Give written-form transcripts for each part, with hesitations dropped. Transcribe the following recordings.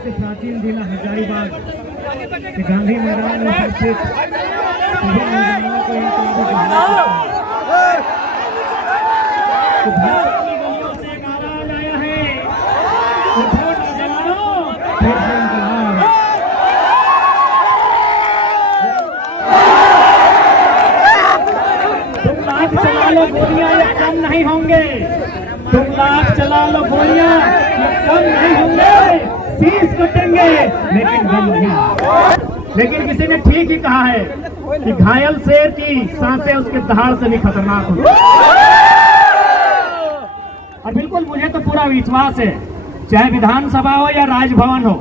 सबसे प्राचीन जिला हजारीबाग गांधी मैदान में उपस्थित सभी नौजवानों को एक गलियों से एक आवाज आया है, उठो नौजवानों, तुम लाख चला लो गोलियां ये कम नहीं होंगे, तुम लाख चला लो गोलियां ये कम नहीं होंगे, शीश कटेंगे लेकिन दम नहीं। लेकिन किसी ने ठीक ही कहा है कि घायल शेर की सांसें उसके दहाड़ से भी खतरनाक होती हैं। और बिल्कुल मुझे तो पूरा विश्वास है, चाहे विधानसभा हो या राजभवन हो,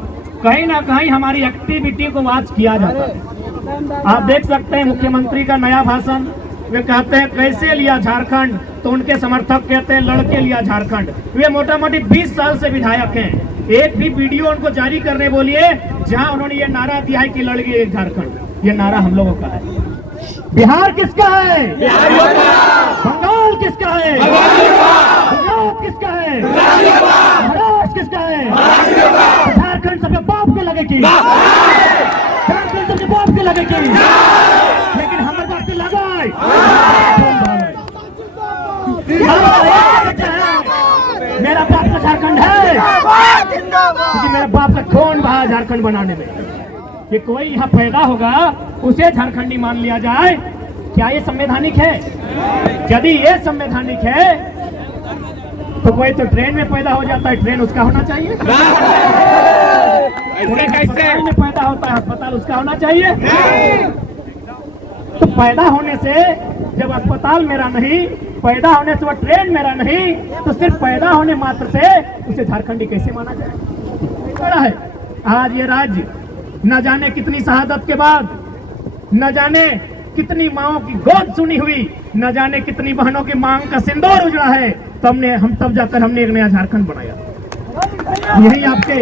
कहीं ना कहीं हमारी एक्टिविटी को वॉच किया जाता है। आप देख सकते हैं मुख्यमंत्री का नया भाषण, वे कहते हैं कैसे लिया झारखंड, तो उनके समर्थक कहते हैं लड़के लिया झारखंड। वे मोटा मोटी 20 साल से विधायक हैं, एक भी वीडियो उनको जारी करने बोलिए जहां उन्होंने ये नारा दिया है कि लड़के झारखंड। ये नारा हम लोगों का है। बिहार किसका है? बंगाल किसका है? गुजरात किसका है? महाराष्ट्र किसका है? झारखंड सबके बाप के लगेगी, झारखंड सबके बाप के लगेगी, लेकिन हमारे बाप के लगाए। मेरा बाप का झारखंड है, क्योंकि मेरा बाप का खून बहा झारखंड बनाने में। ये कोई यहाँ पैदा होगा उसे झारखंडी मान लिया जाए, क्या ये संवैधानिक है? यदि ये संवैधानिक है तो कोई तो ट्रेन में पैदा हो जाता है, ट्रेन उसका होना चाहिए। अस्पताल में पैदा होता है, अस्पताल उसका होना चाहिए। तो पैदा होने से जब अस्पताल मेरा नहीं, पैदा होने से वह ट्रेन मेरा नहीं, तो सिर्फ पैदा होने मात्र से उसे झारखंडी कैसे माना जाए? है आज ये राज्य न जाने कितनी शहादत के बाद, न जाने कितनी माओं की गोद सुनी हुई, न जाने कितनी बहनों की मांग का सिंदूर उजड़ा है, तब जाकर हमने एक नया झारखंड बनाया। यही आपके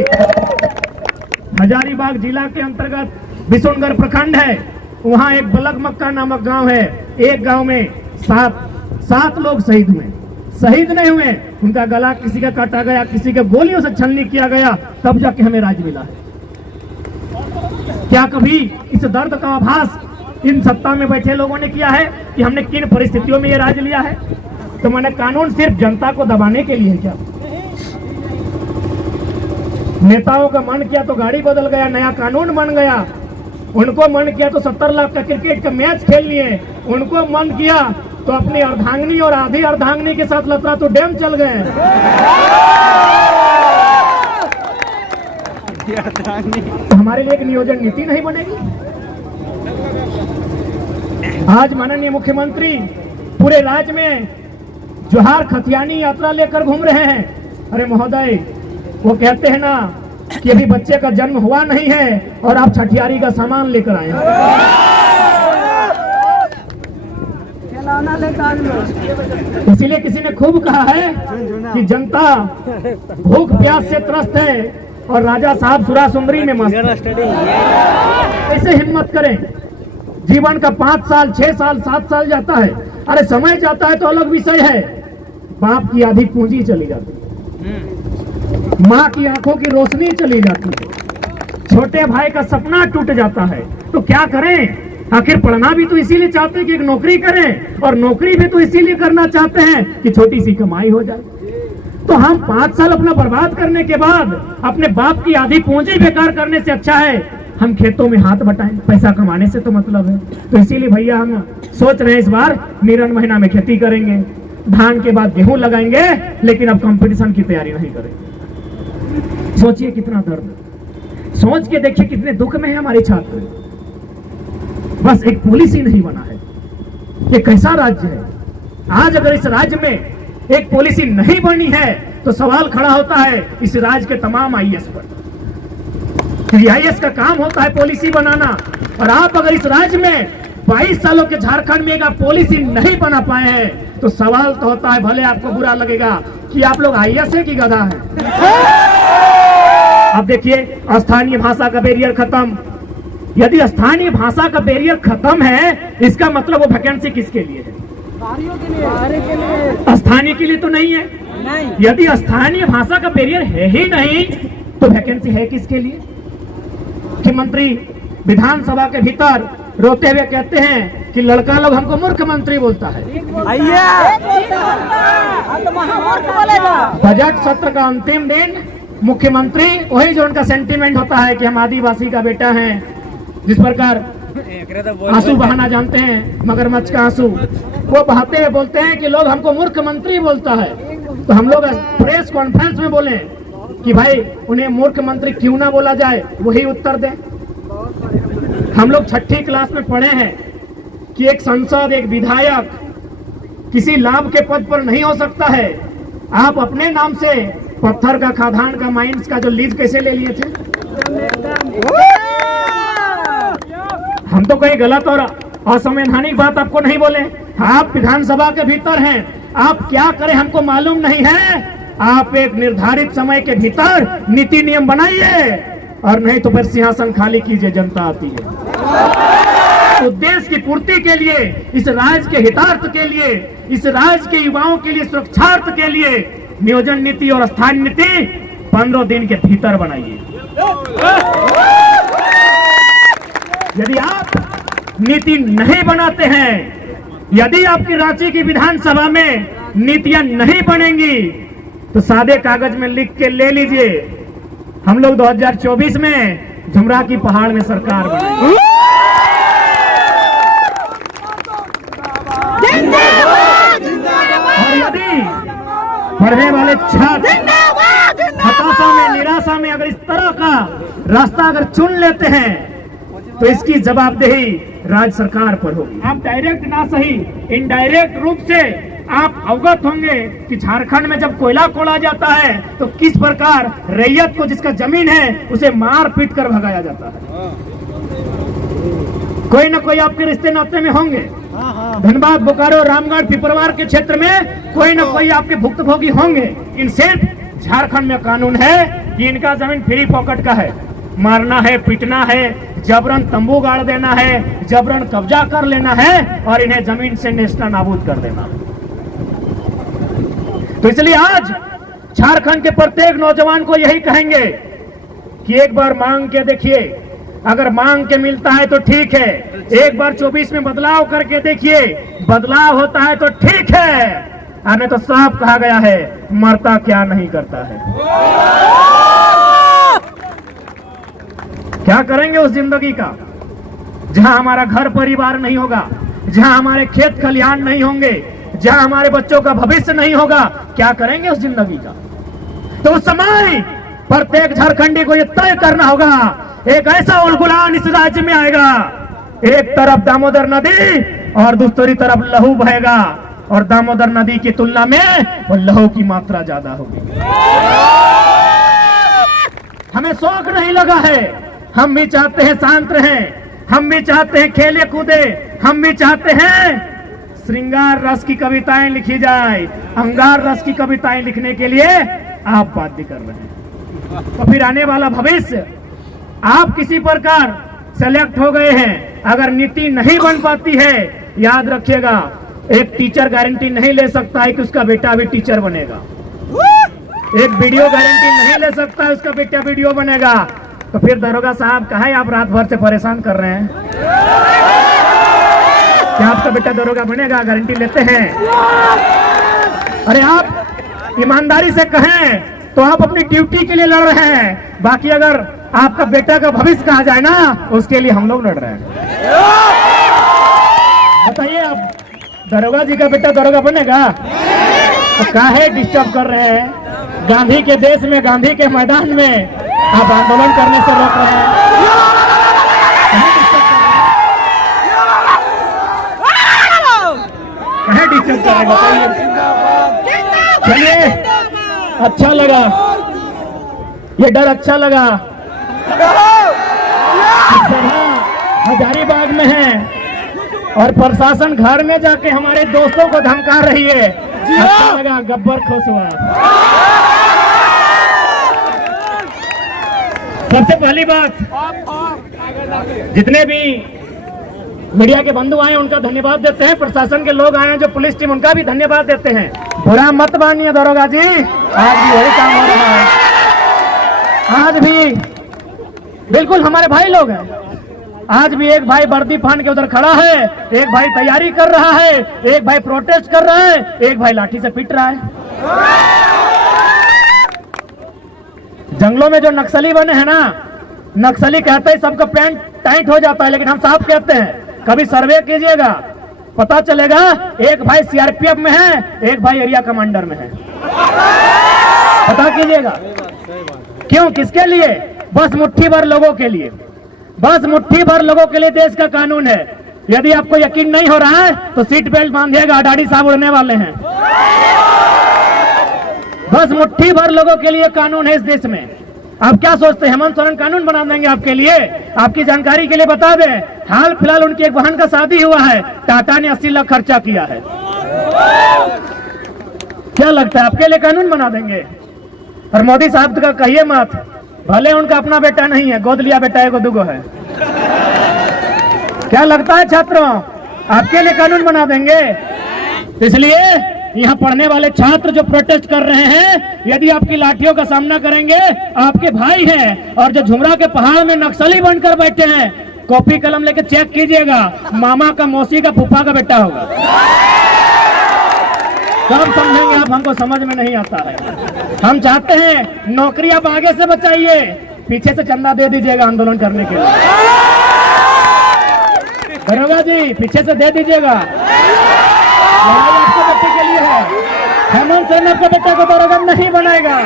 हजारीबाग जिला के अंतर्गत बिशुनगढ़ प्रखंड है, वहाँ एक बलग मक्का नामक गांव है। एक गांव में सात लोग शहीद हुए, शहीद नहीं हुए, उनका गला किसी का काटा गया, किसी के गोलियों से छलनी किया गया, तब जाके हमें राज्य मिला है। क्या कभी इस दर्द का आभास इन सत्ता में बैठे लोगों ने किया है कि हमने किन परिस्थितियों में ये राज्य लिया है? तो मैंने कानून सिर्फ जनता को दबाने के लिए क्या? नेताओं का मन किया तो गाड़ी बदल गया, नया कानून बन गया। उनको मन किया तो 70 लाख का क्रिकेट का मैच खेल लिए, उनको मन किया तो अपनी अर्धांगिनी और आधी अर्धांगिनी के साथ लतरा तो डैम चल गए। तो हमारे लिए एक नियोजन नीति नहीं बनेगी? आज माननीय मुख्यमंत्री पूरे राज्य में जोहार खतियानी यात्रा लेकर घूम रहे हैं। अरे महोदय, वो कहते हैं ना कि अभी बच्चे का जन्म हुआ नहीं है और आप छठियारी का सामान लेकर आए हैं। इसीलिए किसी ने खूब कहा है कि जनता भूख प्यास से त्रस्त है और राजा साहब सुरा सुंदरी में मस्त। कैसे हिम्मत करें? जीवन का 5 साल 6 साल 7 साल जाता है, अरे समय जाता है तो अलग विषय है, बाप की आधी पूंजी चली जाती है, माँ की आंखों की रोशनी चली जाती है, छोटे भाई का सपना टूट जाता है। तो क्या करें? आखिर पढ़ना भी तो इसीलिए चाहते हैं कि एक नौकरी करें, और नौकरी भी तो इसीलिए करना चाहते हैं कि छोटी सी कमाई हो जाए। तो हम 5 साल अपना बर्बाद करने के बाद अपने बाप की आधी पूंजी बेकार करने से अच्छा है हम खेतों में हाथ बटाएं, पैसा कमाने से तो मतलब है। तो इसीलिए भैया हम सोच रहे हैं इस बार निरन महीना में खेती करेंगे, धान के बाद गेहूं लगाएंगे, लेकिन अब कंपटीशन की तैयारी नहीं करेंगे। सोचिए कितना दर्द, सोच के देखिए कितने दुख में है हमारे छात्र। बस एक पुलिस ही नहीं बना है, ये कैसा राज्य है? आज अगर इस राज्य में एक पॉलिसी नहीं बनी है तो सवाल खड़ा होता है इस राज्य के तमाम आईएएस पर। आईएएस का काम होता है पॉलिसी बनाना, और आप अगर इस राज्य में 22 सालों के झारखंड में एक पॉलिसी नहीं बना पाए हैं तो सवाल तो होता है, भले आपको बुरा लगेगा, कि आप लोग आईएएस है कि गधा है। अब देखिए, स्थानीय भाषा का बैरियर खत्म। यदि स्थानीय भाषा का बैरियर खत्म है, इसका मतलब वो वैकेंसी किसके लिए है? स्थानीय के लिए तो नहीं है। यदि स्थानीय भाषा का बैरियर है ही नहीं तो वैकेंसी है किसके लिए? मुख्यमंत्री विधानसभा के भीतर रोते हुए कहते हैं कि लड़का लोग हमको मूर्ख मंत्री बोलता है। बजट सत्र का अंतिम दिन मुख्यमंत्री वही जो उनका सेंटीमेंट होता है कि हम आदिवासी का बेटा हैं, जिस प्रकार आंसू बहाना जानते हैं, मगरमच्छ का आंसू, वो बहाते हुए बोलते हैं कि लोग हमको मूर्ख मंत्री बोलता है। तो हम लोग प्रेस कॉन्फ्रेंस में बोले कि भाई उन्हें मूर्ख मंत्री क्यों ना बोला जाए, वही उत्तर दें। हम लोग 6ठी क्लास में पढ़े हैं कि एक सांसद, एक विधायक किसी लाभ के पद पर नहीं हो सकता है। आप अपने नाम से पत्थर का, खादान का, माइंस का जो लीज कैसे ले लिए थे? हम तो कोई गलत और असंवैधानिक बात आपको नहीं बोले। आप विधानसभा के भीतर हैं, आप क्या करें हमको मालूम नहीं है। आप एक निर्धारित समय के भीतर नीति नियम बनाइए और नहीं तो फिर सिंहासन खाली कीजिए, जनता आती है। तो देश की पूर्ति के लिए, इस राज्य के हितार्थ के लिए, इस राज्य के युवाओं के लिए, सुरक्षार्थ के लिए नियोजन नीति और स्थान नीति 15 दिन के भीतर बनाइए। यदि आप नीति नहीं बनाते हैं, यदि आपकी रांची की विधानसभा में नीतियां नहीं बनेंगी, तो सादे कागज में लिख के ले लीजिए, हम लोग 2024 में झुमरा की पहाड़ में सरकार बनाएंगे। और यदि पढ़ने वाले छात्र हताशा में, निराशा में अगर इस तरह का रास्ता अगर चुन लेते हैं, तो इसकी जवाबदेही राज्य सरकार पर होगी। आप डायरेक्ट ना सही, इनडायरेक्ट रूप से आप अवगत होंगे कि झारखंड में जब कोयला खोला जाता है तो किस प्रकार रैयत को, जिसका जमीन है, उसे मार पीट कर भगाया जाता है। कोई ना कोई आपके रिश्ते नाते में होंगे। धनबाद, बोकारो, रामगढ़, पिपरवार के क्षेत्र में कोई ना कोई आपके भुक्तभोगी होंगे। इन सिर्फ झारखंड में कानून है कि इनका जमीन फ्री पॉकेट का है, मारना है, पीटना है, जबरन तंबू गाड़ देना है, जबरन कब्जा कर लेना है और इन्हें जमीन से नेस्ता नाबूद कर देना है। तो इसलिए आज झारखंड के प्रत्येक नौजवान को यही कहेंगे कि एक बार मांग के देखिए, अगर मांग के मिलता है तो ठीक है। एक बार 24 में बदलाव करके देखिए, बदलाव होता है तो ठीक है, हमें तो साफ कहा गया है, मरता क्या नहीं करता है। क्या करेंगे उस जिंदगी का जहां हमारा घर परिवार नहीं होगा, जहां हमारे खेत खलिहान नहीं होंगे, जहां हमारे बच्चों का भविष्य नहीं होगा? क्या करेंगे उस जिंदगी का? तो उस समय प्रत्येक झारखंडी को यह तय करना होगा, एक ऐसा उलगुलान इस राज्य में आएगा, एक तरफ दामोदर नदी और दूसरी तरफ लहू बहेगा, और दामोदर नदी की तुलना में वो लहू की मात्रा ज्यादा होगी। हमें शौक नहीं लगा है, हम भी चाहते हैं शांत रहें, हम भी चाहते हैं खेले कूदे, हम भी चाहते हैं श्रृंगार रस की कविताएं लिखी जाए। अंगार रस की कविताएं लिखने के लिए आप बाध्य कर रहे हैं। तो फिर आने वाला भविष्य, आप किसी प्रकार सेलेक्ट हो गए हैं, अगर नीति नहीं बन पाती है, याद रखिएगा, एक टीचर गारंटी नहीं ले सकता है कि उसका बेटा भी टीचर बनेगा। एक वीडियो गारंटी नहीं ले सकता है उसका बेटा वीडियो बनेगा। तो फिर दरोगा साहब, कहे आप रात भर से परेशान कर रहे हैं? क्या आपका बेटा दरोगा बनेगा? गारंटी लेते हैं? अरे आप ईमानदारी से कहें तो आप अपनी ड्यूटी के लिए लड़ रहे हैं, बाकी अगर आपका बेटा का भविष्य कहा जाए ना, उसके लिए हम लोग लड़ रहे हैं। बताइए, आप दरोगा जी का बेटा दरोगा बनेगा? तो काहे डिस्टर्ब कर रहे हैं? गांधी के देश में, गांधी के मैदान में आप आंदोलन करने से रोक रहे हैं। कहे डिस्टर्ब कर रहे हैं? बताइए। चलिए, अच्छा लगा, ये डर अच्छा लगा। हजारीबाग में है और प्रशासन घर में जाके हमारे दोस्तों को धमका रही है। अच्छा लगा, गब्बर खुश हुआ। सबसे पहली बात, जितने भी मीडिया के बंधु आए उनका धन्यवाद देते हैं, प्रशासन के लोग आए हैं जो पुलिस टीम, उनका भी धन्यवाद देते हैं। बुरा मत मानिए दरोगा जी, आज भी वही काम हो रहा है। आज भी बिल्कुल हमारे भाई लोग हैं। आज भी एक भाई वर्दी पहन के उधर खड़ा है, एक भाई तैयारी कर रहा है, एक भाई प्रोटेस्ट कर रहा है, एक भाई लाठी से पीट रहा है। जंगलों में जो नक्सली बने हैं ना, नक्सली कहते हैं सबका पैंट टाइट हो जाता है, लेकिन हम साफ कहते हैं कभी सर्वे कीजिएगा, पता चलेगा एक भाई सीआरपीएफ में है, एक भाई एरिया कमांडर में है। पता कीजिएगा क्यों, किसके लिए? बस मुट्ठी भर लोगों के लिए, बस मुट्ठी भर लोगों के लिए देश का कानून है। यदि आपको यकीन नहीं हो रहा है तो सीट बेल्ट बांधिएगा, डाडी साहब उड़ने वाले हैं। बस मुट्ठी भर लोगों के लिए कानून है इस देश में। आप क्या सोचते हैं हेमंत सोरेन कानून बना देंगे आपके लिए? आपकी जानकारी के लिए बता दें, हाल फिलहाल उनकी एक बहन का शादी हुआ है, टाटा ने 80 लाख खर्चा किया है। क्या लगता है आपके लिए कानून बना देंगे? और मोदी साहब का कहिए मत, भले उनका अपना बेटा नहीं है, गोद लिया बेटा एगो दुगो है। क्या लगता है छात्रों, आपके लिए कानून बना देंगे? इसलिए यहाँ पढ़ने वाले छात्र जो प्रोटेस्ट कर रहे हैं, यदि आपकी लाठियों का सामना करेंगे, आपके भाई हैं। और जो झुमरा के पहाड़ में नक्सली बनकर बैठे हैं, कॉपी कलम लेके चेक कीजिएगा, मामा का, मौसी का, फूफा का बेटा होगा। कब समझेंगे आप? हमको समझ में नहीं आता है। हम चाहते हैं नौकरी आप आगे से बचाइए, पीछे से चंदा दे दीजिएगा आंदोलन करने के लिए। दरोगा जी पीछे से दे दीजिएगा, लड़ाई आपके बेटे के लिए है। हेमंत सोरेन आपके बेटे को दरोगा नहीं बनाएगा,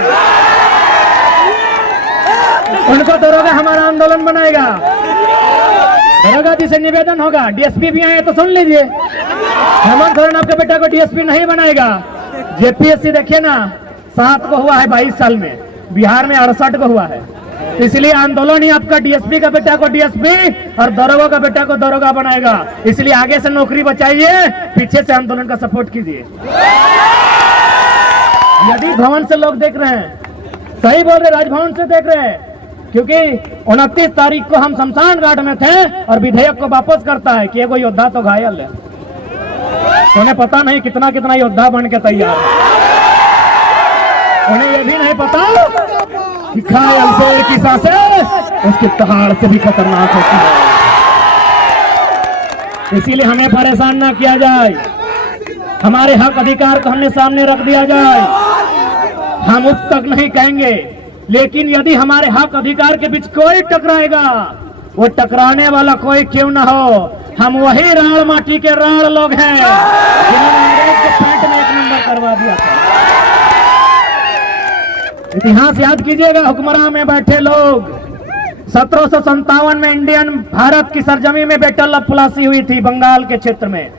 उनको दरोगा हमारा आंदोलन बनाएगा। दरोगा जी से निवेदन होगा, डीएसपी भी आए तो सुन लीजिए, हेमंत सोरेन आपके बेटा को डीएसपी नहीं बनाएगा। जेपीएससी देखिए ना, 7 को हुआ है 22 साल में, बिहार में 68 को हुआ है। इसलिए आंदोलन ही आपका डीएसपी का बेटा को डीएसपी और दरोगा का बेटा को दरोगा बनाएगा। इसलिए आगे से नौकरी बचाइए, पीछे से आंदोलन का सपोर्ट कीजिए। यदि भवन से लोग देख रहे हैं, सही बोल रहे, राजभवन से देख रहे हैं, क्योंकि 29 तारीख को हम शमशान घाट में थे और विधेयक को वापस करता है कि एगो योद्धा तो घायल है। तो उन्हें पता नहीं कितना कितना योद्धा बन के तैयार है। उन्हें यह भी नहीं पता कि घायल शेर की सांसें उसकी दहाड़ से भी खतरनाक होती है। इसीलिए हमें परेशान ना किया जाए, हमारे हक अधिकार को हमने सामने रख दिया जाए। हम उस तक नहीं कहेंगे, लेकिन यदि हमारे हक अधिकार के बीच कोई टकराएगा, वो टकराने वाला कोई क्यों ना हो, हम वही राण माटी के राण लोग हैं जिन्होंने अंग्रेज के पेट में 1 नंबर करवा दिया था। इतिहास याद कीजिएगा, हुक्मरान में बैठे लोग 1757 में इंडियन भारत की सरजमी में बेटल प्लासी हुई थी, बंगाल के क्षेत्र में।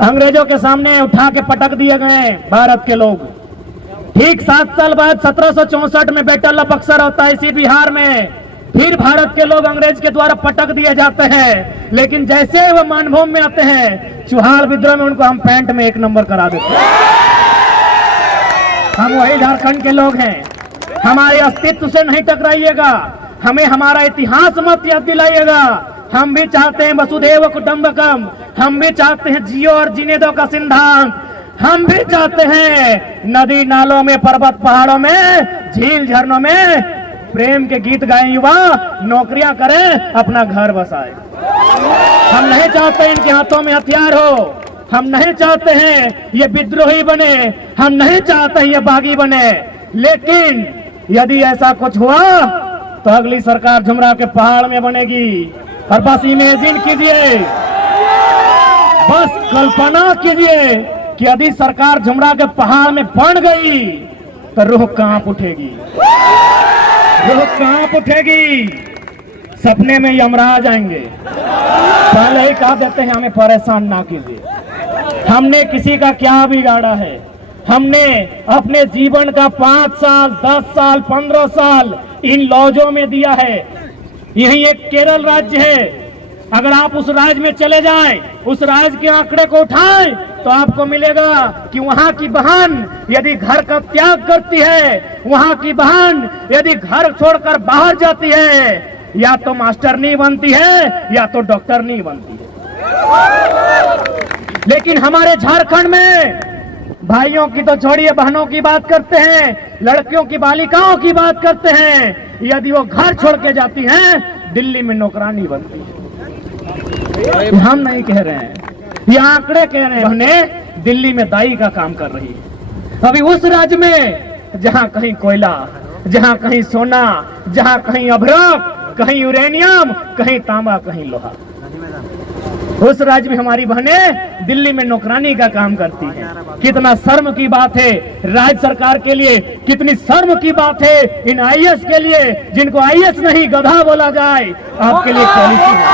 अंग्रेजों के सामने उठा के पटक दिए गए भारत के लोग। ठीक 7 साल बाद 1764 में बेटल बक्सर होता है इसी बिहार में, फिर भारत के लोग अंग्रेज के द्वारा पटक दिए जाते हैं। लेकिन जैसे वो मानभूमि में आते हैं, चुहार विद्रोह में उनको हम पैंट में 1 नंबर करा देते हैं। हम वही झारखंड के लोग हैं, हमारे अस्तित्व से नहीं टकराइएगा, हमें हमारा इतिहास मत याद दिलाइएगा। हम भी चाहते हैं वसुधैव कुटुंबकम, हम भी चाहते हैं जियो और जीने दो का सिद्धांत, हम भी चाहते हैं नदी नालों में, पर्वत पहाड़ों में, झील झरनों में प्रेम के गीत गाएं युवा, नौकरियां करें, अपना घर बसाएं। हम नहीं चाहते इनके हाथों में हथियार हो, हम नहीं चाहते हैं ये विद्रोही बने, हम नहीं चाहते ये बागी बने। लेकिन यदि ऐसा कुछ हुआ तो अगली सरकार झुमरा के पहाड़ में बनेगी। और बस इमेजिन कीजिए, बस कल्पना कीजिए कि यदि सरकार झुमरा के पहाड़ में बन गई तो रूह कांप उठेगी, रूह कांप उठेगी। सपने में यमराज आएंगे। पहले ही कहा देते हैं हमें परेशान ना कीजिए, हमने किसी का क्या बिगाड़ा है। हमने अपने जीवन का 5 साल, 10 साल, 15 साल इन लॉजों में दिया है। यही एक केरल राज्य है, अगर आप उस राज्य में चले जाएं, उस राज्य के आंकड़े को उठाएं तो आपको मिलेगा कि वहां की बहन यदि घर का त्याग करती है, वहां की बहन यदि घर छोड़कर बाहर जाती है, या तो मास्टर नहीं बनती है या तो डॉक्टर नहीं बनती है। लेकिन हमारे झारखंड में भाइयों की तो छोड़िए, बहनों की बात करते हैं, लड़कियों की, बालिकाओं की बात करते हैं। यदि वो घर छोड़ के जाती हैं, दिल्ली में नौकरानी बनती है। हम नहीं कह रहे हैं, ये आंकड़े कह रहे हैं। उन्हें दिल्ली में दाई का काम कर रही है। अभी उस राज्य में जहां कहीं कोयला, जहां कहीं सोना, जहां कहीं अभ्रक, कहीं यूरेनियम, कहीं तांबा, कहीं लोहा, उस राज्य में हमारी बहनें दिल्ली में नौकरानी का काम करती हैं। कितना शर्म की बात है राज्य सरकार के लिए, कितनी शर्म की बात है इन आईएएस के लिए, जिनको आईएएस नहीं गधा बोला जाए। आपके लिए पॉलिसी है,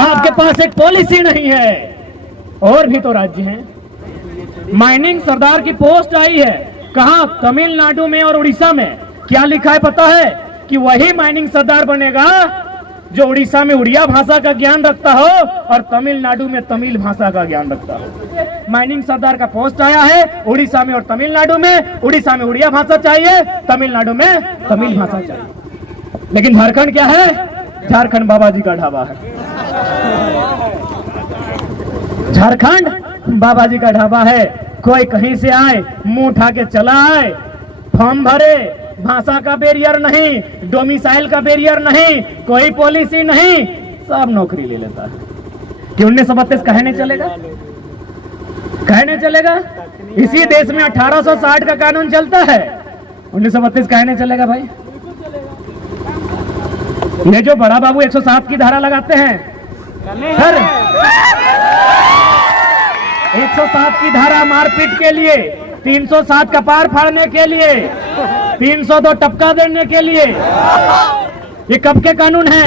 आपके पास एक पॉलिसी नहीं है। और भी तो राज्य हैं। माइनिंग सरदार की पोस्ट आई है, कहां? तमिलनाडु में और उड़ीसा में। क्या लिखा है पता है? कि वही माइनिंग सरदार बनेगा जो उड़ीसा में उड़िया भाषा का ज्ञान रखता हो और तमिलनाडु में तमिल भाषा का ज्ञान रखता हो। माइनिंग सरदार का पोस्ट आया है उड़ीसा में और तमिलनाडु में। उड़ीसा में उड़िया भाषा चाहिए, तमिलनाडु में तमिल भाषा चाहिए। लेकिन झारखंड क्या है? झारखंड बाबा जी का ढाबा है। झारखंड बाबा जी का ढाबा है। कोई कहीं से आए, मुंह उठा के चला आए, फॉर्म भरे, भाषा का बैरियर नहीं, डोमिसाइल का बैरियर नहीं, कोई पॉलिसी नहीं, सब नौकरी ले लेता है। कि 1932 कहे नहीं चलेगा? कहे नहीं चलेगा? इसी देश में 1860 का कानून चलता है, 1932 कहे नहीं चलेगा भाई? ये जो बड़ा बाबू 107 की धारा लगाते हैं सर, 107 की धारा मारपीट के लिए, 307 का पार फाड़ने के लिए, 302 टपका देने के लिए, ये कब के कानून है?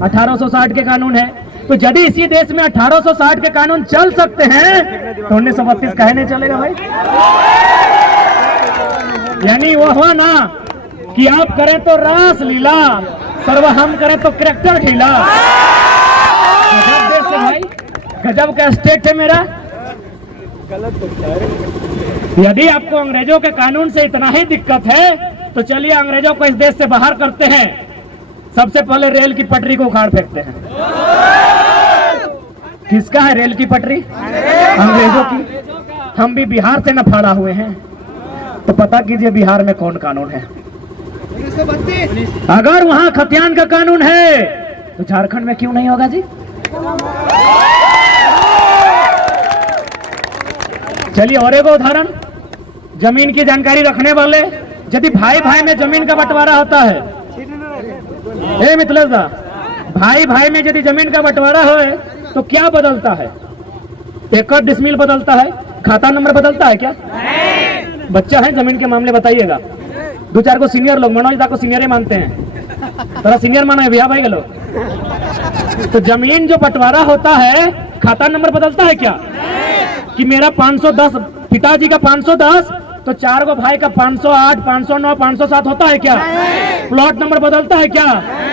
1860 के कानून है। तो यदि इसी देश में 1860 के कानून चल सकते हैं तो 1932 कहे नहीं चलेगा भाई? यानी वो हुआ ना कि आप करें तो रास लीला, सर्व हम करें तो कैरेक्टर ढीला। गजब देश है भाई, गजब का स्टेट है मेरा। यदि आपको अंग्रेजों के कानून से इतना ही दिक्कत है तो चलिए अंग्रेजों को इस देश से बाहर करते हैं। सबसे पहले रेल की पटरी को उखाड़ फेंकते हैं। किसका है रेल की पटरी? अंग्रेजों की। हम भी बिहार से न फाड़ा हुए हैं, तो पता कीजिए बिहार में कौन कानून है। अगर वहां खतियान का कानून है तो झारखंड में क्यों नहीं होगा जी? चलिए और एक उदाहरण, जमीन की जानकारी रखने वाले, यदि भाई भाई में जमीन का बंटवारा होता है, ए मिथिलेश दा, भाई भाई में यदि जमीन का बंटवारा हो तो क्या बदलता है? एकड़ डिसमिल बदलता है, खाता नंबर बदलता है क्या? बच्चा है जमीन के मामले बताइएगा। दो चार को सीनियर लोग, मनोज दा को सीनियर मानते हैं, थोड़ा सीनियर माना है भैया भाई के लोग। तो जमीन जो बंटवारा होता है, खाता नंबर बदलता है क्या? कि मेरा 510, पिताजी का 510, तो चार गो भाई का 508, 509, 507 होता है क्या? प्लॉट नंबर बदलता है क्या?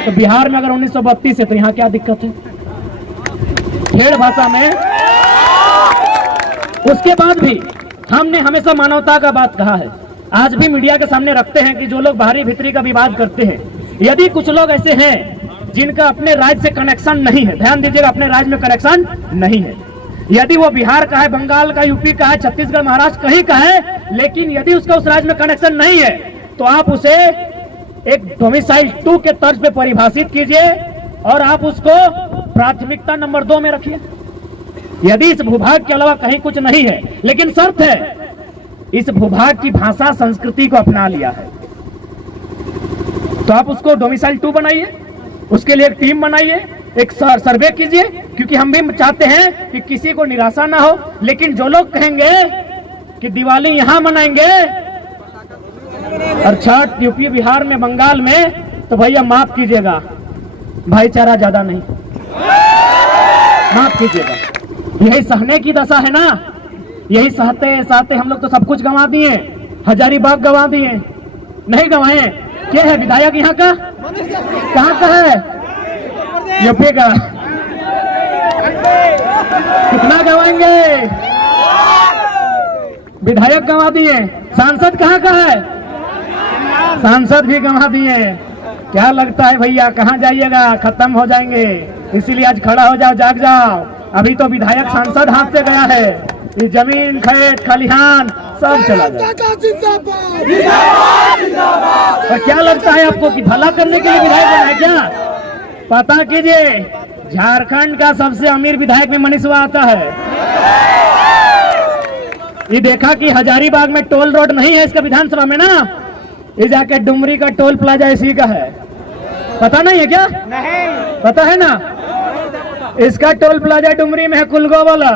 तो बिहार में अगर 1932 है तो यहाँ क्या दिक्कत है? खेड़ भाषा में। उसके बाद भी हमने हमेशा मानवता का बात कहा है, आज भी मीडिया के सामने रखते हैं कि जो लोग बाहरी भीतरी का विवाद करते हैं, यदि कुछ लोग ऐसे हैं जिनका अपने राज्य से कनेक्शन नहीं है, ध्यान दीजिएगा, अपने राज्य में कनेक्शन नहीं है, यदि वो बिहार का है, बंगाल का, यूपी का है, छत्तीसगढ़, महाराष्ट्र कहीं का है, लेकिन यदि उसका उस राज्य में कनेक्शन नहीं है तो आप उसे एक डोमिसाइल 2 के तर्ज पे परिभाषित कीजिए और आप उसको प्राथमिकता नंबर 2 में रखिए। यदि इस भूभाग के अलावा कहीं कुछ नहीं है, लेकिन शर्त है इस भूभाग की भाषा संस्कृति को अपना लिया है, तो आप उसको डोमिसाइल 2 बनाइए, उसके लिए एक टीम बनाइए, एक सर्वे कीजिए, क्योंकि हम भी चाहते हैं कि किसी को निराशा ना हो। लेकिन जो लोग कहेंगे कि दिवाली यहां मनाएंगे और छठ यूपी, बिहार में, बंगाल में, तो भैया माफ कीजिएगा, भाईचारा ज्यादा नहीं, माफ कीजिएगा। यही सहने की दशा है ना, यही सहते सहते हम लोग तो सब कुछ गंवा दिए, हजारीबाग गंवा दिए, नहीं गंवाए। क्या है विधायक यहाँ का? कहाँ का है? यूपी का। कितना गंवाएंगे? विधायक गंवा दिए। सांसद कहाँ का है? सांसद भी गंवा दिए। क्या लगता है भैया कहाँ जाइएगा? खत्म हो जाएंगे। इसीलिए आज खड़ा हो जाओ, जाग जाओ, अभी तो विधायक सांसद हाथ से गया है। ये जमीन खेत खलिहान सब चला जाए। और क्या लगता है आपको कि भला करने के लिए विधायक बना है क्या? पता कीजिए, झारखंड का सबसे अमीर विधायक में मनीषवा आता है। ये देखा कि हजारीबाग में टोल रोड नहीं है इसका विधानसभा में ना, ये जाके डुमरी का टोल प्लाजा इसी का है। पता नहीं है क्या? नहीं पता है ना, इसका टोल प्लाजा डुमरी में है, कुलगो वाला।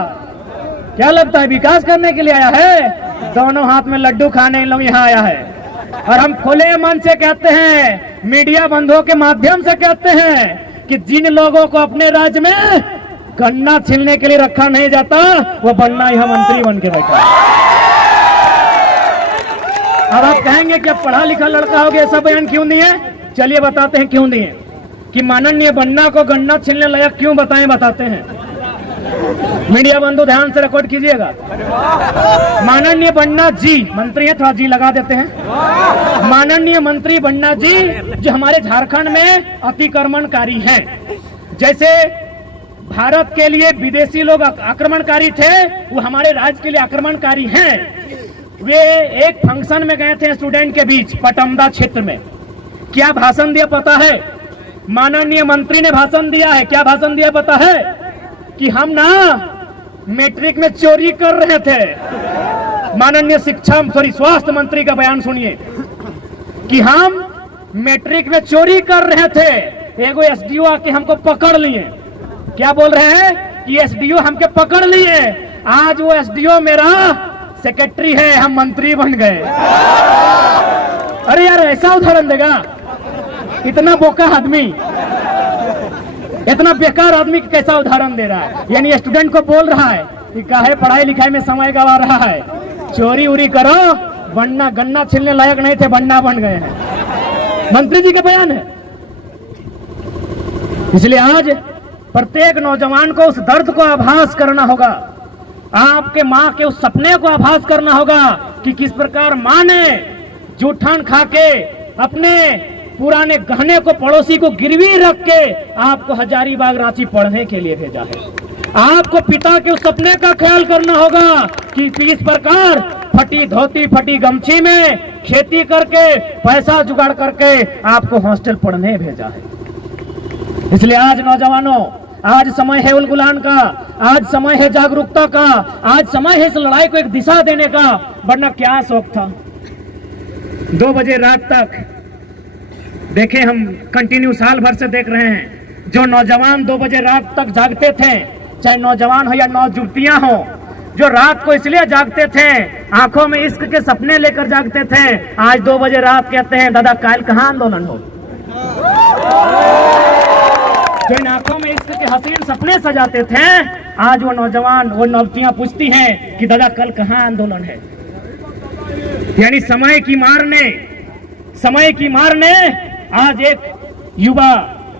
क्या लगता है विकास करने के लिए आया है? दोनों हाथ में लड्डू खाने इन लोग यहाँ आया है। और हम खुले मन से कहते हैं, मीडिया बंधुओं के माध्यम से कहते हैं कि जिन लोगों को अपने राज्य में गन्ना छीलने के लिए रखा नहीं जाता, वो बनना यहाँ मंत्री बन के बैठा है। अब आप कहेंगे कि अब पढ़ा लिखा लड़का हो गया, ऐसा बयान क्यों दिए? चलिए बताते हैं क्यों दिए। कि माननीय बन्ना को गन्ना छीलने लायक क्यों बताएं, बताते हैं। मीडिया बंधु ध्यान से रिकॉर्ड कीजिएगा। माननीय बन्ना जी मंत्री है, थोड़ा जी लगा देते हैं। माननीय मंत्री बन्ना जी जो हमारे झारखंड में अतिक्रमणकारी हैं, जैसे भारत के लिए विदेशी लोग आक्रमणकारी थे, वो हमारे राज्य के लिए आक्रमणकारी हैं। वे एक फंक्शन में गए थे स्टूडेंट के बीच पटमदा क्षेत्र में। क्या भाषण दिया पता है? माननीय मंत्री ने भाषण दिया है। क्या भाषण दिया पता है? कि हम ना मैट्रिक में चोरी कर रहे थे। माननीय स्वास्थ्य मंत्री का बयान सुनिए कि हम मैट्रिक में चोरी कर रहे थे, एगो एसडीओ आके हमको पकड़ लिए। क्या बोल रहे हैं? कि एसडीओ हमके पकड़ लिए। आज वो एसडीओ मेरा सेक्रेटरी है, हम मंत्री बन गए। अरे यार, ऐसा उदाहरण देगा? इतना बोका आदमी, इतना बेकार आदमी कैसा उदाहरण दे रहा है? यानी स्टूडेंट को बोल रहा है कि काहे पढ़ाई लिखाई में समय गवा रहा है, चोरी उरी करो, बनना गन्ना छीलने लायक नहीं थे, बनना बन गए हैं। मंत्री जी का बयान है। इसलिए आज प्रत्येक नौजवान को उस दर्द को आभास करना होगा, आपके माँ के उस सपने को आभास करना होगा कि किस प्रकार माँ ने जूठन खा के अपने पुराने गहने को पड़ोसी को गिरवी रख के आपको हजारीबाग रांची पढ़ने के लिए भेजा है। आपको पिता के उस सपने का ख्याल करना होगा कि इस प्रकार फटी धोती फटी गमछी में खेती करके पैसा जुगाड़ करके आपको हॉस्टल पढ़ने भेजा है। इसलिए आज नौजवानों, आज समय है उलगुलान का, आज समय है जागरूकता का, आज समय है इस लड़ाई को एक दिशा देने का। वरना क्या शौक था 2 बजे रात तक देखे, हम कंटिन्यू साल भर से देख रहे हैं, जो नौजवान 2 बजे रात तक जागते थे, चाहे नौजवान हो या नौजुवतियां हो, जो रात को इसलिए जागते थे, आंखों में इश्क के सपने लेकर जागते थे, आज 2 बजे रात कहते हैं दादा काल कहां आंदोलन हो। जो इन आंखों में इश्क के हसीन सपने सजाते थे, आज वो नौजवान, वो नौजवातियां पूछती हैं कि दादा कल कहां आंदोलन है। यानी समय की मार ने आज एक युवा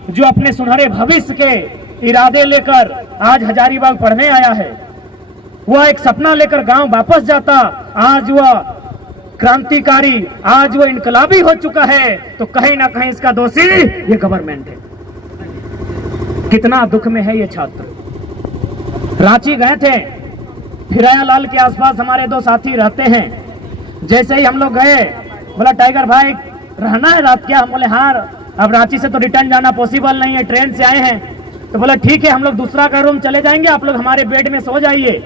जो अपने सुनहरे भविष्य के इरादे लेकर आज हजारीबाग पढ़ने आया है, वह एक सपना लेकर गांव वापस जाता, आज वह क्रांतिकारी, आज वो इनकलाबी हो चुका है, तो कहीं ना कहीं इसका दोषी ये गवर्नमेंट है। कितना दुख में है ये छात्र। रांची गए थे, फिराया लाल के आसपास हमारे 2 साथी रहते हैं। जैसे ही हम लोग गए, बोला टाइगर भाई रहना है रात क्या? हम बोले हाँ, अब रांची से तो रिटर्न जाना पॉसिबल नहीं है, ट्रेन से आए हैं। तो बोला ठीक है, हम लोग दूसरा का रूम चले जाएंगे, आप लोग हमारे बेड में सो जाइए।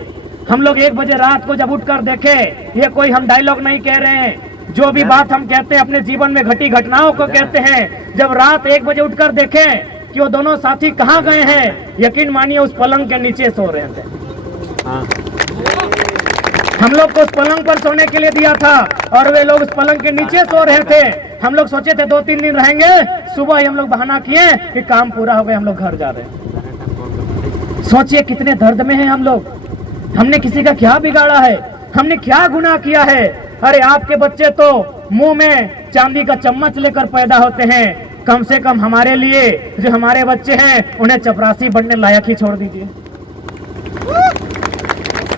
हम लोग 1 बजे रात को जब उठकर देखे, ये कोई हम डायलॉग नहीं कह रहे हैं, जो भी बात हम कहते हैं अपने जीवन में घटी घटनाओं को कहते हैं। जब रात 1 बजे उठकर देखे कि वो दोनों साथी कहाँ गए हैं, यकीन मानिए उस पलंग के नीचे सो रहे थे। हम लोग को उस पलंग पर सोने के लिए दिया था और वे लोग उस पलंग के नीचे सो रहे थे। हम लोग सोचे थे 2-3 दिन रहेंगे, सुबह ही हम लोग बहाना किए कि काम पूरा हो गया, हम लोग घर जा रहे हैं। सोचिए कितने दर्द में हैं हम लोग। हमने किसी का क्या बिगाड़ा है? हमने क्या गुनाह किया है? अरे आपके बच्चे तो मुंह में चांदी का चम्मच लेकर पैदा होते हैं, कम से कम हमारे लिए जो हमारे बच्चे हैं उन्हें चपरासी बनने लायक ही छोड़ दीजिए।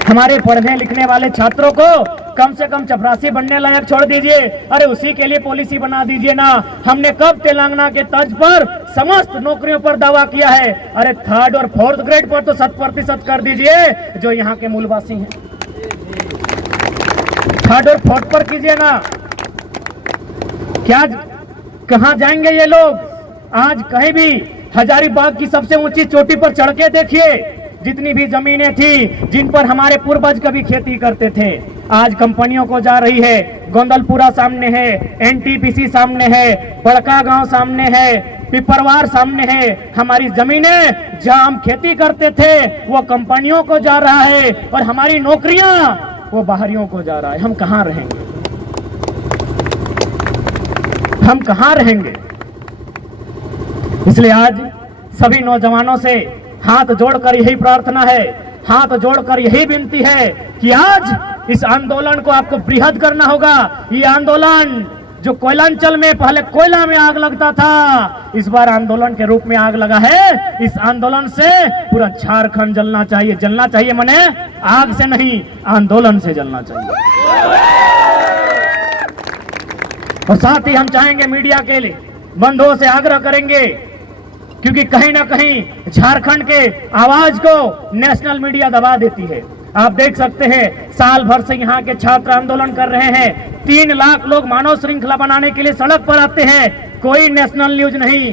हमारे पढ़ने लिखने वाले छात्रों को कम से कम चपरासी बनने लायक छोड़ दीजिए। अरे उसी के लिए पॉलिसी बना दीजिए ना। हमने कब तेलंगाना के तर्ज पर समस्त नौकरियों पर दावा किया है? अरे 3rd और 4th ग्रेड पर तो 100% कर दीजिए जो यहाँ के मूलवासी हैं। थर्ड और फोर्थ पर कीजिएगा। क्या कहां जाएंगे ये लोग? आज कहीं भी हजारीबाग की सबसे ऊंची चोटी पर चढ़ के देखिए, जितनी भी जमीनें थी जिन पर हमारे पूर्वज कभी खेती करते थे, आज कंपनियों को जा रही है। गोंदलपुरा सामने है, एनटीपीसी सामने है, बड़का गांव सामने है, पिपरवार सामने है। हमारी जमीनें जहां हम खेती करते थे वो कंपनियों को जा रहा है, और हमारी नौकरियां वो बाहरियों को जा रहा है। हम कहां रहेंगे? हम कहां रहेंगे? इसलिए आज सभी नौजवानों से हाथ जोड़कर यही प्रार्थना है, हाथ जोड़कर यही विनती है कि आज इस आंदोलन को आपको बृहद करना होगा। ये आंदोलन जो कोयलांचल में पहले कोयला में आग लगता था, इस बार आंदोलन के रूप में आग लगा है। इस आंदोलन से पूरा झारखंड जलना चाहिए। जलना चाहिए माने आग से नहीं, आंदोलन से जलना चाहिए। और साथ ही हम चाहेंगे मीडिया के लिए बंधुओं से आग्रह करेंगे, क्योंकि कहीं ना कहीं झारखंड के आवाज को नेशनल मीडिया दबा देती है। आप देख सकते हैं साल भर से यहाँ के छात्र आंदोलन कर रहे हैं। 3 लाख लोग मानव श्रृंखला बनाने के लिए सड़क पर आते हैं, कोई नेशनल न्यूज नहीं।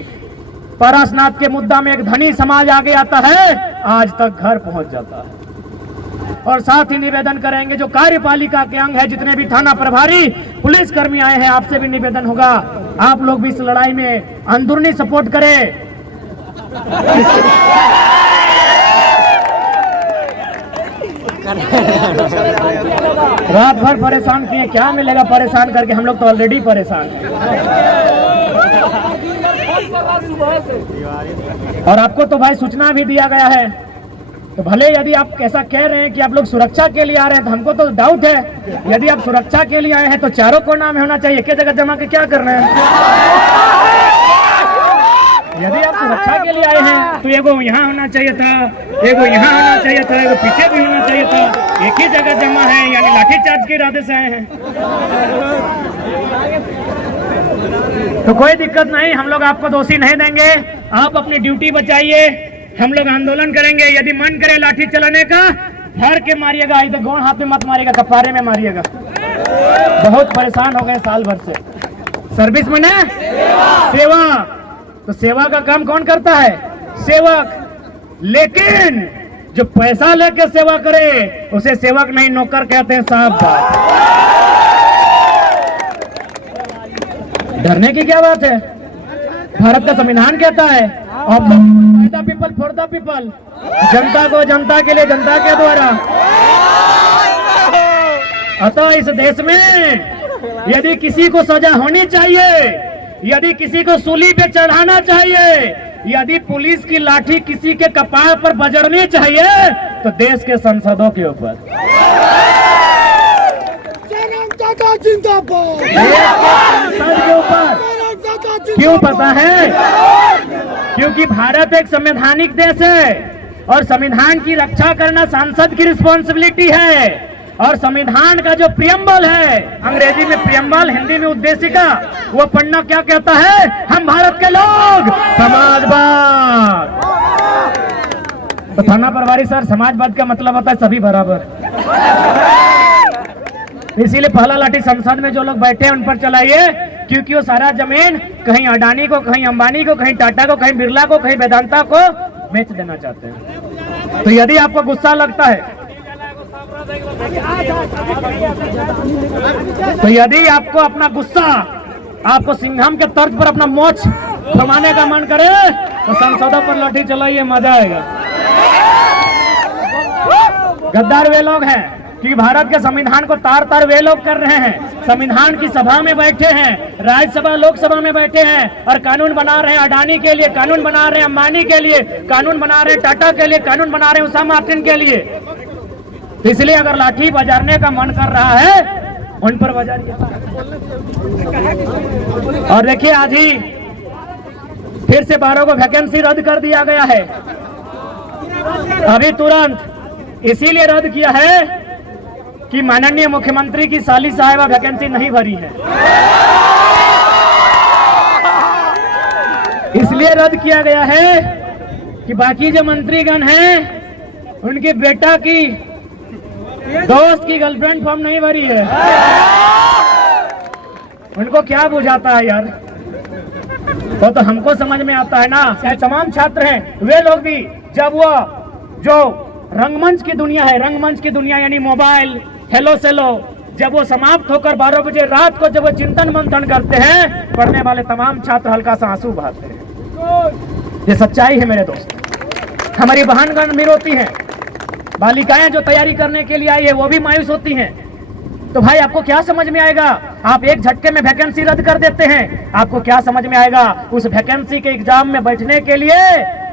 पारसनाथ के मुद्दा में एक धनी समाज आगे आता है, आज तक घर पहुंच जाता है। और साथ ही निवेदन करेंगे जो कार्यपालिका के अंग है, जितने भी थाना प्रभारी पुलिस कर्मी आए हैं, आपसे भी निवेदन होगा आप लोग भी इस लड़ाई में अंदरूनी सपोर्ट करें। रात भर परेशान किए, क्या मिलेगा परेशान करके? हम लोग तो ऑलरेडी परेशान हैं। और आपको तो भाई सूचना भी दिया गया है, तो भले यदि आप ऐसा कह रहे हैं कि आप लोग सुरक्षा के लिए आ रहे हैं, तो हमको तो डाउट है। यदि आप सुरक्षा के लिए आए हैं तो चारों कोना में होना चाहिए, एक जगह जमा के क्या कर रहे हैं? यदि आप सुरक्षा के लिए आए हैं तो एगो यहाँ होना चाहिए था, एगो यहाँ होना चाहिए था, एगो पीछे भी होना चाहिए था। एक ही जगह जमा है, यानी लाठीचार्ज के इरादे से आए हैं। तो कोई दिक्कत नहीं, हम लोग आपको दोषी नहीं देंगे। आप अपनी ड्यूटी बचाइए, हम लोग आंदोलन करेंगे। यदि मन करे लाठी चलाने का, भर के मारिएगा, इधर गोड़ हाथ में मत मारिएगा, कपारे में मारिएगा। बहुत परेशान हो गए साल भर से। सर्विस में ना सेवा, तो सेवा का काम कौन करता है? सेवक। लेकिन जो पैसा लेके सेवा करे उसे सेवक नहीं नौकर कहते हैं। साहब डरने की क्या बात है? भारत का संविधान कहता है पीपल फॉर द पीपल, जनता को जनता के लिए, जनता के द्वारा। अतः इस देश में यदि किसी को सजा होनी चाहिए, यदि किसी को सूली पे चढ़ाना चाहिए, यदि पुलिस की लाठी किसी के कपार पर बजरनी चाहिए, तो देश के संसदों के ऊपर। क्यों पता है? क्योंकि भारत एक संवैधानिक देश है, और संविधान की रक्षा करना सांसद की रिस्पॉन्सिबिलिटी है। और संविधान का जो प्रियम्बल है, अंग्रेजी में प्रियम्बल, हिंदी में उद्देशिका, वो पढ़ना क्या कहता है? हम भारत के लोग समाजवाद। तो थाना प्रभारी सर, समाजवाद का मतलब होता है सभी बराबर। इसीलिए पहला लाठी संसद में जो लोग बैठे हैं उन पर चलाइए, क्योंकि वो सारा जमीन कहीं अडानी को, कहीं अंबानी को, कहीं टाटा को, कहीं बिरला को, कहीं वेदांता को बेच देना चाहते हैं। तो यदि आपको गुस्सा लगता है, तो यदि आपको अपना गुस्सा, आपको सिंघम के तर्ज पर अपना मोच थमाने का मन करे, तो संसदों पर लाठी चलाइए, मजा आएगा। गद्दार वे लोग हैं कि भारत के संविधान को तार तार वे लोग कर रहे हैं। संविधान की सभा में बैठे हैं, राज्यसभा लोकसभा में बैठे हैं, और कानून बना रहे हैं अडानी के लिए, कानून बना रहे हैं अंबानी के लिए, कानून बना रहे हैं टाटा के लिए, कानून बना रहे हैं उषा मार्टिन के लिए। इसलिए अगर लाठी बजाने का मन कर रहा है, उन पर बजाइए। और देखिए आज ही फिर से 12 को वैकेंसी रद्द कर दिया गया है। अभी तुरंत इसीलिए रद्द किया है कि माननीय मुख्यमंत्री की साली साहिबा वैकेंसी नहीं भरी है, इसलिए रद्द किया गया है कि बाकी जो मंत्रीगण हैं उनके बेटा की दोस्त की गर्लफ्रेंड फॉर्म नहीं भरी है, उनको क्या बुझाता है यार, वो तो हमको समझ में आता है ना। चाहे तमाम छात्र हैं, वे लोग भी जब वो जो रंगमंच की दुनिया है, रंगमंच की दुनिया यानी मोबाइल, हेलो सेलो, जब वो समाप्त होकर 12 बजे रात को जब वो चिंतन मंथन करते हैं, पढ़ने वाले तमाम छात्र हल्का सा आंसू बहाते हैं। ये सच्चाई है मेरे दोस्त। हमारी बहनगण भी रोती हैं, बालिकाएं जो तैयारी करने के लिए आई है वो भी मायूस होती हैं। तो भाई आपको क्या समझ में आएगा, आप एक झटके में वैकेंसी रद्द कर देते हैं, आपको क्या समझ में आएगा उस वैकेंसी के एग्जाम में बैठने के लिए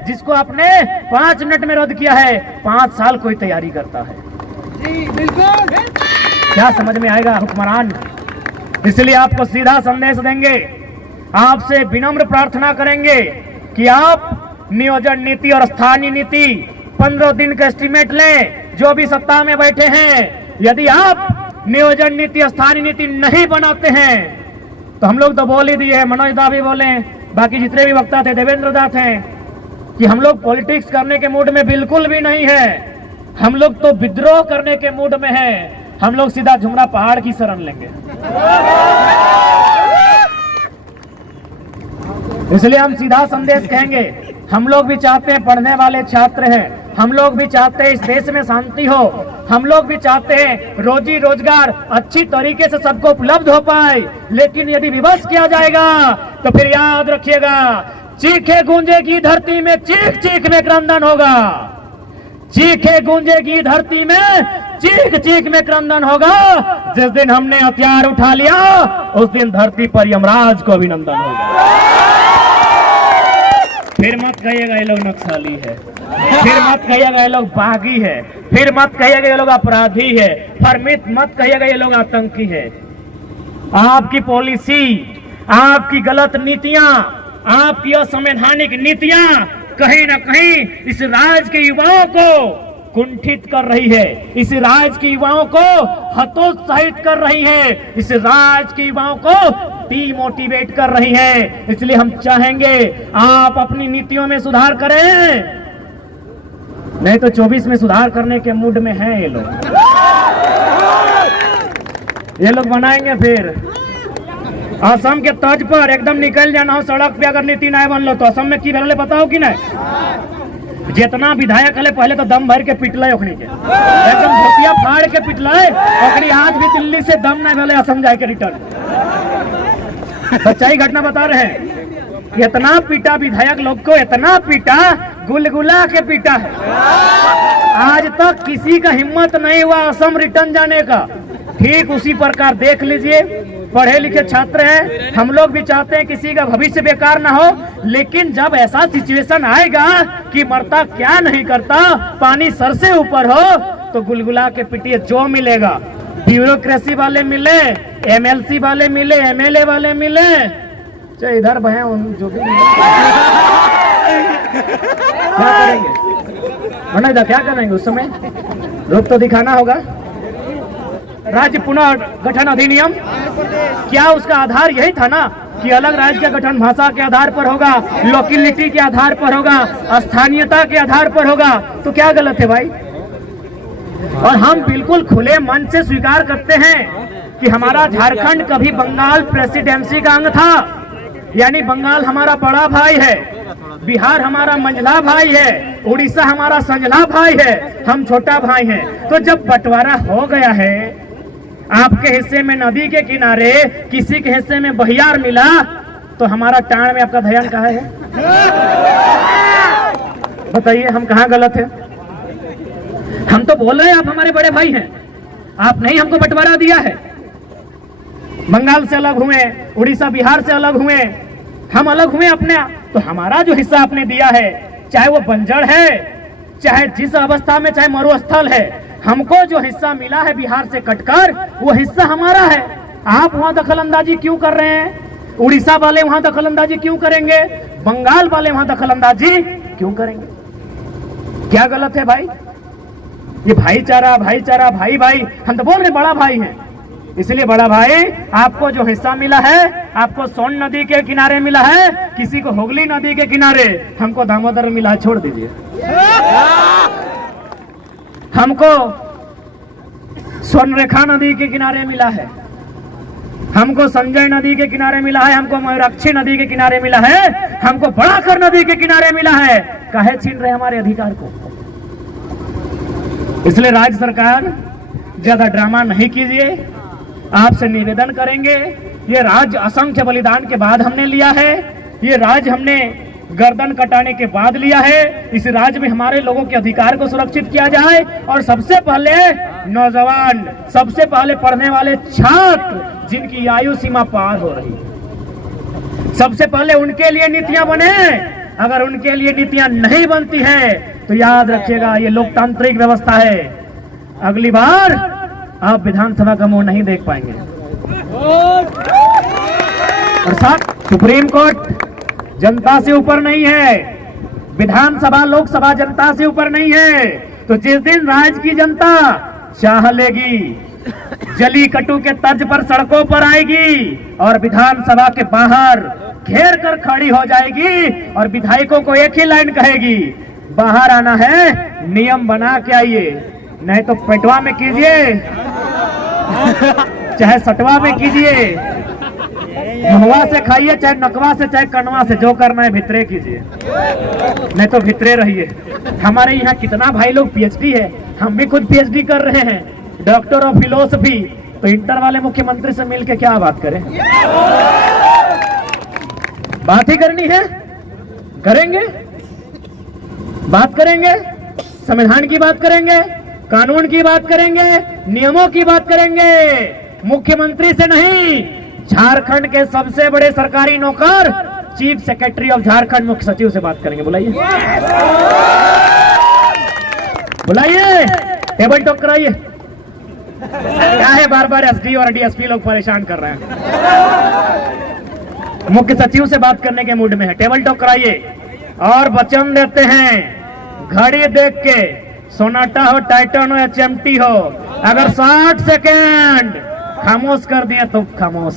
जिसको आपने 5 मिनट में रद्द किया है, 5 साल कोई तैयारी करता है। जी बिल्कुल, क्या समझ में आएगा हुक्मरान। इसलिए आपको सीधा संदेश देंगे, आपसे विनम्र प्रार्थना करेंगे कि आप नियोजन नीति और स्थानीय नीति 15 दिन का एस्टीमेट लें। जो भी सत्ता में बैठे हैं, यदि आप नियोजन नीति स्थानीय नीति नहीं बनाते हैं तो हम लोग तो बोल ही दिए हैं, मनोज दा भी बोले, बाकी जितने भी वक्ता थे, देवेंद्र दा थे, कि हम लोग पॉलिटिक्स करने के मूड में बिल्कुल भी नहीं है, हम लोग तो विद्रोह करने के मूड में हैं। हम लोग सीधा झुमरा पहाड़ की शरण लेंगे। इसलिए हम सीधा संदेश कहेंगे, हम लोग भी चाहते हैं पढ़ने वाले छात्र हैं, हम लोग भी चाहते हैं इस देश में शांति हो, हम लोग भी चाहते हैं रोजी रोजगार अच्छी तरीके से सबको उपलब्ध हो पाए। लेकिन यदि विवश किया जाएगा तो फिर याद रखिएगा, चीखे गूंजेगी धरती में, चीख चीख में क्रंदन होगा। चीखे गूंजेगी धरती में, चीख चीख में क्रंदन होगा। जिस दिन हमने हथियार उठा लिया उस दिन धरती पर यमराज को अभिनंदन होगा। फिर मत कहिएगा ये लोग नक्सली है, फिर मत कहिएगा ये लोग बागी है, फिर मत कहिएगा ये लोग अपराधी है, फिर मत कहिएगा ये लोग आतंकी है। आपकी पॉलिसी, आपकी गलत नीतियां, आपकी असंवैधानिक नीतियां कहीं ना कहीं इस राज्य के युवाओं को कुंठित कर रही है, इस राज्य के युवाओं को हतोत्साहित कर रही है, इस राज्य के युवाओं को डीमोटिवेट कर रही है। इसलिए हम चाहेंगे आप अपनी नीतियों में सुधार करें, नहीं तो 24 में सुधार करने के मूड में हैं ये लोग बनाएंगे। फिर असम के तर्ज पर एकदम निकल जाना हो सड़क पे, अगर नीति नहीं बन लो तो असम में की भरले बताओ कि नहीं। जितना विधायक हले पहले तो दम भर के पिटल ओखनी के, एकदम धोतिया फाड़ के पिटल, ओकरी आज भी दिल्ली से दम नहीं भले असम जाए के रिटर्न। सच्चाई घटना बता रहे हैं, इतना पीटा विधायक लोग को, इतना पीटा, गुलगुला के पीटा है। आज तक किसी का हिम्मत नहीं हुआ असम रिटर्न जाने का। ठीक उसी प्रकार देख लीजिए, पढ़े लिखे छात्र हैं, हम लोग भी चाहते हैं किसी का भविष्य बेकार ना हो, लेकिन जब ऐसा सिचुएशन आएगा कि मरता क्या नहीं करता, पानी सर से ऊपर हो, तो गुलगुला के पिटिए। जो मिलेगा, ब्यूरोक्रेसी वाले मिले, एमएलसी वाले मिले, एमएलए वाले मिले, चाहे इधर बहे जो भी क्या करेंगे, क्या करेंगे उस समय, रूप तो दिखाना होगा। राज्य पुनर्गठन अधिनियम, क्या उसका आधार यही था ना कि अलग राज्य का गठन भाषा के आधार पर होगा, लोकेलिटी के आधार पर होगा, स्थानीयता के आधार पर होगा। तो क्या गलत है भाई। और हम बिल्कुल खुले मन से स्वीकार करते हैं कि हमारा झारखंड कभी बंगाल प्रेसिडेंसी का अंग था, यानी बंगाल हमारा बड़ा भाई है, बिहार हमारा मंझला भाई है, उड़ीसा हमारा संझला भाई है, हम छोटा भाई हैं। तो जब बंटवारा हो गया है, आपके हिस्से में नदी के किनारे, किसी के हिस्से में बहियार मिला, तो हमारा टाण में आपका ध्यान कहाँ है? बताइए हम कहाँ गलत है? हम तो बोल रहे हैं आप हमारे बड़े भाई हैं, आप नहीं हमको बंटवारा दिया है। बंगाल से अलग हुए, उड़ीसा बिहार से अलग हुए, हम अलग हुए अपने, तो हमारा जो हिस्सा आपने दिया है, चाहे वो बंजर है, चाहे जिस अवस्था में, चाहे मरुस्थल है, हमको जो हिस्सा मिला है बिहार से कटकर, वो हिस्सा हमारा है। आप वहां दखल अंदाजी क्यों कर रहे हैं? उड़ीसा वाले वहां दखल अंदाजी क्यों करेंगे? बंगाल वाले वहां दखल अंदाजी क्यों करेंगे? क्या गलत है भाई? ये भाईचारा, भाईचारा, भाई भाई, हम तो बोल रहे बड़ा भाई हैं। इसलिए बड़ा भाई, आपको जो हिस्सा मिला है, आपको सोन नदी के किनारे मिला है, किसी को हुगली नदी के किनारे, हमको दामोदर मिला है, छोड़ दीजिए। हमको स्वर्णरेखा नदी के किनारे मिला है, हमको संजय नदी के किनारे मिला है, हमको मयूराक्षी नदी के किनारे मिला है, हमको बड़ाकर नदी के किनारे मिला है। काहे छीन रहे हमारे अधिकार को? इसलिए राज्य सरकार ज्यादा ड्रामा नहीं कीजिए, आपसे निवेदन करेंगे। ये राज्य असंख्य बलिदान के बाद हमने लिया है, ये राज्य हमने गर्दन कटाने के बाद लिया है। इस राज्य में हमारे लोगों के अधिकार को सुरक्षित किया जाए और सबसे पहले नौजवान, सबसे पहले पढ़ने वाले छात्र जिनकी आयु सीमा पार हो रही है, सबसे पहले उनके लिए नीतियां बने। अगर उनके लिए नीतियां नहीं बनती है तो याद रखिएगा ये लोकतांत्रिक व्यवस्था है, अगली बार आप विधानसभा का मुंह नहीं देख पाएंगे। और साथ सुप्रीम कोर्ट जनता से ऊपर नहीं है, विधानसभा लोकसभा जनता से ऊपर नहीं है। तो जिस दिन राज्य की जनता चाह लेगी, जली कटु के तर्ज पर सड़कों पर आएगी और विधानसभा के बाहर घेर कर खड़ी हो जाएगी और विधायकों को एक ही लाइन कहेगी, बाहर आना है नियम बना के आइए, नहीं तो पेटवा में कीजिए चाहे सटवा में कीजिए, मुहवा से खाइए चाहे नकवा से चाहे कनवा से, जो करना है भितरे कीजिए, नहीं तो भितरे रहिए। हमारे यहाँ कितना भाई लोग पीएचडी है, हम भी खुद पीएचडी कर रहे हैं, डॉक्टर ऑफ फिलोसफी। तो इंटर वाले मुख्यमंत्री से मिलके क्या बात करें? बात ही करनी है, करेंगे, बात करेंगे, संविधान की बात करेंगे, कानून की बात करेंगे, नियमों की बात करेंगे, मुख्यमंत्री से नहीं। झारखंड के सबसे बड़े सरकारी नौकर चीफ सेक्रेटरी ऑफ झारखंड मुख्य सचिव से बात करेंगे। बुलाइए, बुलाइए, टेबल टॉक कराइए। क्या है बार बार एसडी और डीएसपी लोग परेशान कर रहे हैं? मुख्य सचिव से बात करने के मूड में है, टेबल टॉक कराइए। और वचन देते हैं घड़ी देख के, सोनाटा हो, टाइटन हो या चेम्प्टी हो, अगर 60 सेकेंड खामोश कर दिए तो खामोश।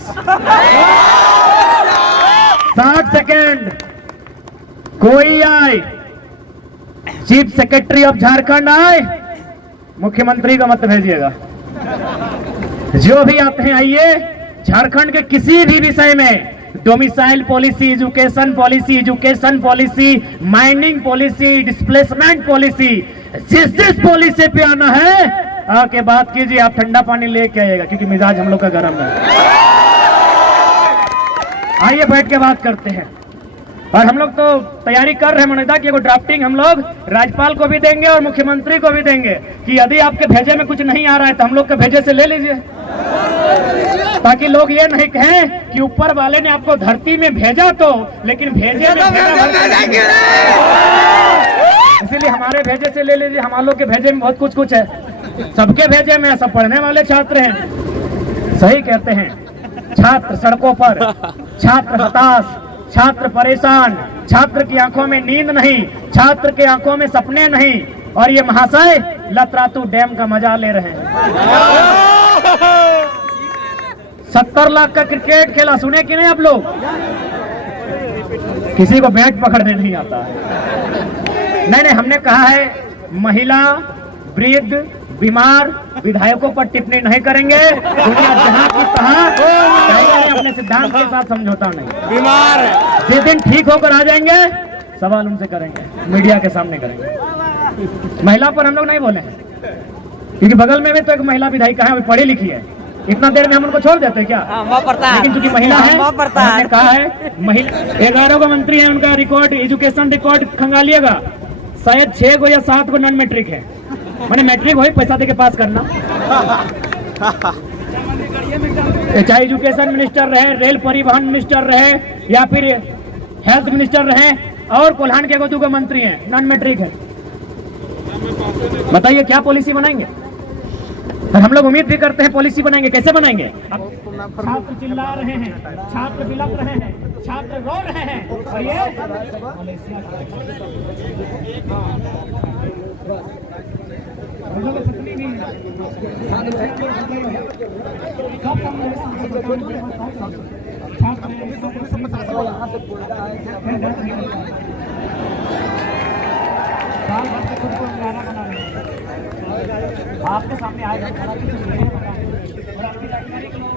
60 सेकेंड कोई आए, चीफ सेक्रेटरी ऑफ झारखंड आए, मुख्यमंत्री को मत भेजिएगा, जो भी आते हैं आइए। झारखंड के किसी भी विषय में, domicile policy, education policy, mining policy, displacement policy, जिस पॉलिसी पे आना है आके बात कीजिए। आप ठंडा पानी लेके आइएगा क्योंकि मिजाज हम लोग का गर्म है। आइए बैठ के बात करते हैं। और हम लोग तो तैयारी कर रहे हैं मनोदा की, ड्राफ्टिंग हम लोग राज्यपाल को भी देंगे और मुख्यमंत्री को भी देंगे कि यदि आपके भेजे में कुछ नहीं आ रहा है तो हम लोग के भेजे से ले लीजिए, ताकि लोग ये नहीं कहें कि ऊपर वाले ने आपको धरती में भेजा तो, लेकिन भेजे में इसीलिए हमारे भेजे से ले लीजिए। हमारे लोग के भेजे में बहुत कुछ है, सबके भेजे में सब पढ़ने वाले छात्र हैं। सही कहते हैं, छात्र सड़कों पर, छात्र हताश, छात्र परेशान, छात्र की आंखों में नींद नहीं, छात्र के आंखों में सपने नहीं। और ये महाशय लतरातू डैम का मजा ले रहे हैं। 70 लाख का क्रिकेट खेला, सुने कि नहीं आप लोग? किसी को बैट पकड़ने नहीं आता है। नहीं, हमने कहा है महिला, वृद्ध, बीमार विधायकों पर टिप्पणी नहीं करेंगे। दुनिया जहां की तहां अपने सिद्धांत के साथ समझौता नहीं। बीमार जिस दिन ठीक होकर आ जाएंगे सवाल उनसे करेंगे, मीडिया के सामने करेंगे। महिला पर हम लोग नहीं बोले क्योंकि बगल में भी तो एक महिला विधायिका है, पढ़ी लिखी है, इतना देर में हम उनको छोड़ देते क्या? लेकिन चूंकि महिला है, हमने कहा है महिला 11 को मंत्री है, उनका रिकॉर्ड, एजुकेशन रिकॉर्ड खंगालिएगा, शायद 6 को या 7 को नॉन मैट्रिक है। मैंने मैट्रिक हो पैसा दे के पास करना। चाहे एजुकेशन मिनिस्टर रहे, रेल परिवहन मिनिस्टर रहे या फिर हेल्थ मिनिस्टर रहे, और कोल्हान के गोदू का मंत्री हैं, नॉन मैट्रिक है। बताइए क्या पॉलिसी बनाएंगे? और हम लोग उम्मीद भी करते हैं पॉलिसी बनाएंगे। कैसे बनाएंगे? अब छात्र चिल्ला रहे हैं, छात्र बिलख रहे हैं, छात्र रो रहे हैं, और ये आपके सामने आएगा और आपकी जानकारी को